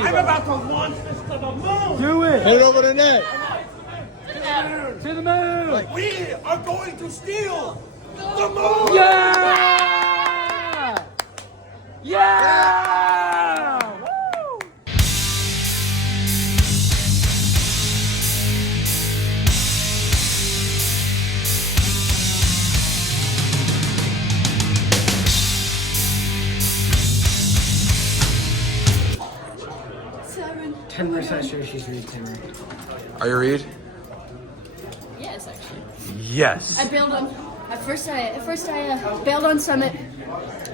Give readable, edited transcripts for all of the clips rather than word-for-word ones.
I'm about to launch this to the moon! Do it! Hit it over the net! To the moon! We are going to steal the moon! Yeah! Yeah! Woo! Seven. 10% sure she's Reed Timmer. Are you Reed? Yes, actually. Yes. I bailed on. At first I bailed on Summit,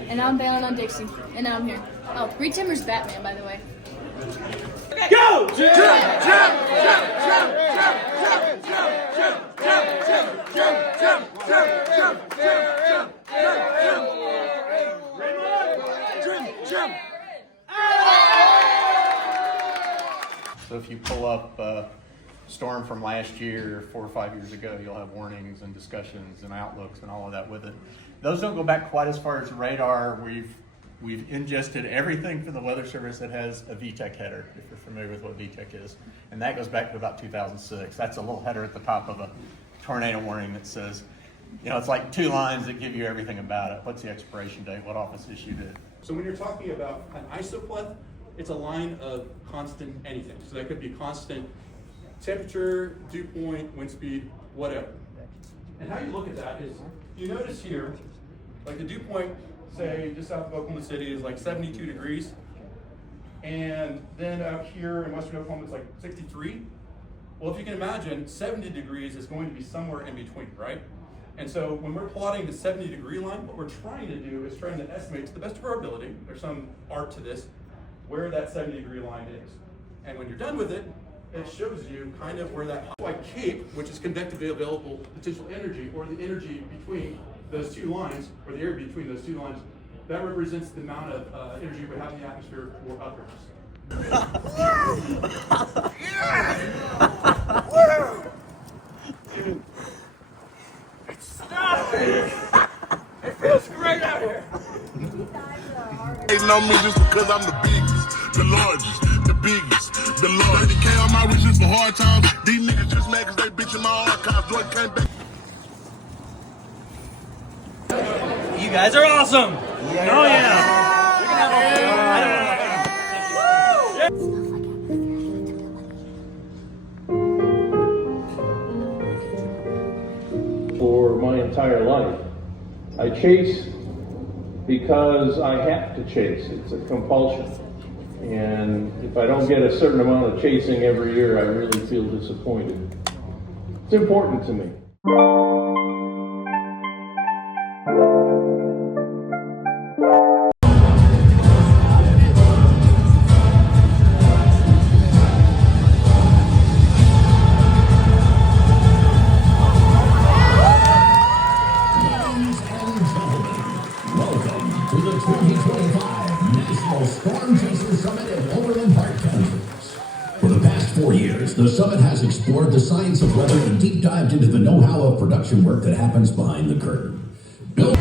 and now I'm bailing on Dixie, and now I'm here. Oh, Reed Timmer's Batman, by the way. Go! Jump! So if you pull up storm from last year, 4 or 5 years ago, you'll have warnings and discussions and outlooks and all of that with it. Those don't go back quite as far as radar. We've ingested everything from the Weather Service that has a VTEC header, if you're familiar with what VTEC is. And that goes back to about 2006. That's a little header at the top of a tornado warning that says, you know, it's like 2 lines that give you everything about it. What's the expiration date? What office issued it? So when you're talking about an isopleth, it's a line of constant anything. So that could be constant temperature, dew point, wind speed, whatever. And how you look at that is, you notice here, like the dew point, say just south of Oklahoma City is like 72 degrees. And then out here in western Oklahoma it's like 63. Well, if you can imagine, 70 degrees is going to be somewhere in between, right? And so when we're plotting the 70-degree line, what we're trying to do is trying to estimate to the best of our ability, there's some art to this, where that 70-degree line is. And when you're done with it, it shows you kind of where that like cape, which is convectively available potential energy, or the energy between those 2 lines, or the area between those 2 lines, that represents the amount of energy we have in the atmosphere for upwards. It feels great out here! Hating on me just because I'm the biggest, the largest, the biggest, the largest. 30K on my riches for hard times. These niggas just mad because they bitching my archives. Jordan came back. You guys are awesome! Oh yeah! For my entire life, I chase because I have to chase. It's a compulsion. And if I don't get a certain amount of chasing every year, I really feel disappointed. It's important to me. To the 2025 National Storm Chaser Summit in Overland Park, Kansas. For the past 4 years, the summit has explored the science of weather and deep dived into the know-how of production work that happens behind the curtain. Built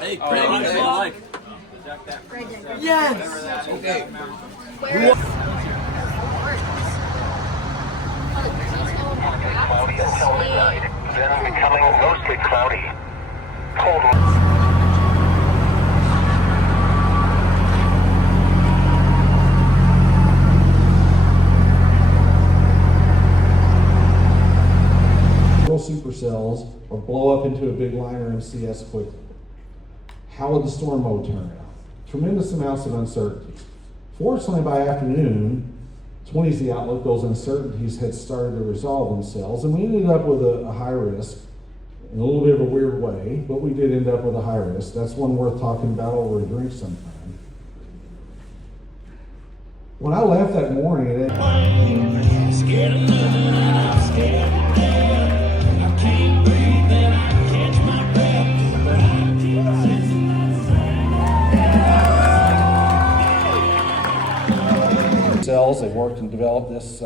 Hey, Craig, yes! Okay. Cloudy until midnight, then becoming mostly cloudy. Cold. Supercells or blow up into a big liner MCS quickly. How would the storm mode turn out? Tremendous amounts of uncertainty. Fortunately, by afternoon, 20's the outlook, those uncertainties had started to resolve themselves, and we ended up with a high risk in a little bit of a weird way, but we did end up with a high risk. That's one worth talking about over a drink sometime. When I left that morning, cells. They worked and developed this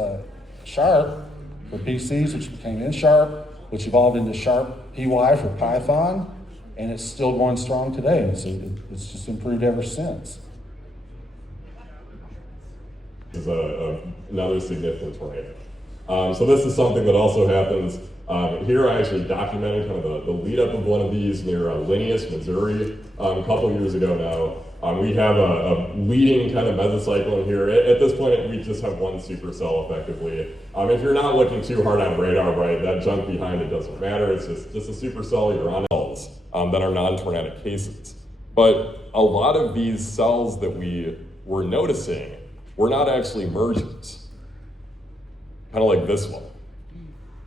Sharp for PCs, which became N Sharp, which evolved into Sharp PY for Python, and it's still going strong today. It's just improved ever since. This is another significant tornado. So this is something that also happens. Here I actually documented kind of the lead up of one of these near Linneus, Missouri, a couple years ago now. We have a leading kind of mesocyclone here. At this point, we just have one supercell effectively. If you're not looking too hard on radar, right, that junk behind it doesn't matter. It's just a supercell. You're on cells that are non-tornadic cases. But a lot of these cells that we were noticing were not actually mergers, kind of like this one.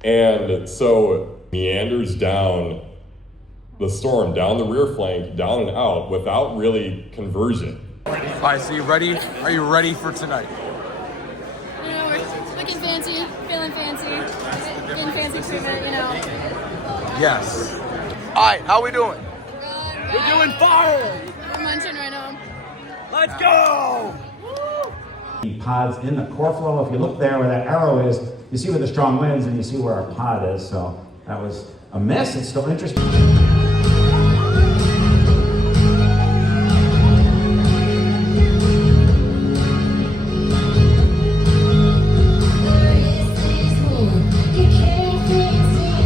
And so meanders down the storm, down the rear flank, down and out, without really conversion. All right, so you ready? Are you ready for tonight? You know, we're looking fancy, feeling fancy, getting fancy treatment, you know. Yes. All right, how we doing? We're doing fire! We're munching right now. Let's go! Pods in the core flow. If you look there where that arrow is, you see where the strong winds and you see where our pod is. So that was a miss. It's still interesting.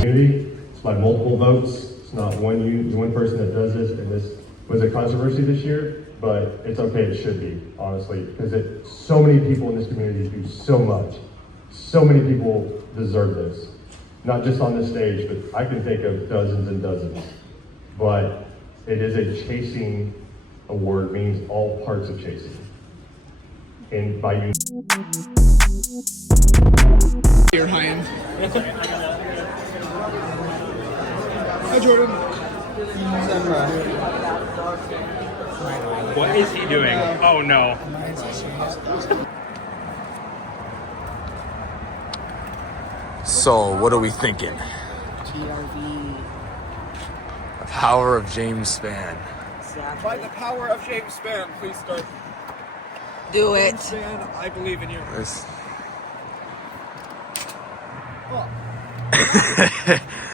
It's by multiple votes. It's not one person that does this, and this was a controversy this year. But it's okay, it should be, honestly, because so many people in this community do so much. So many people deserve this. Not just on this stage, but I can think of dozens and dozens. But it is a chasing award, means all parts of chasing. And by you. Here, Ryan. Hi, Jordan. What is he doing? Oh no. So, what are we thinking? TRV. The power of James Spann. By the power of James Spann, please start. Do it. James Spann, I believe in you. This. Oh.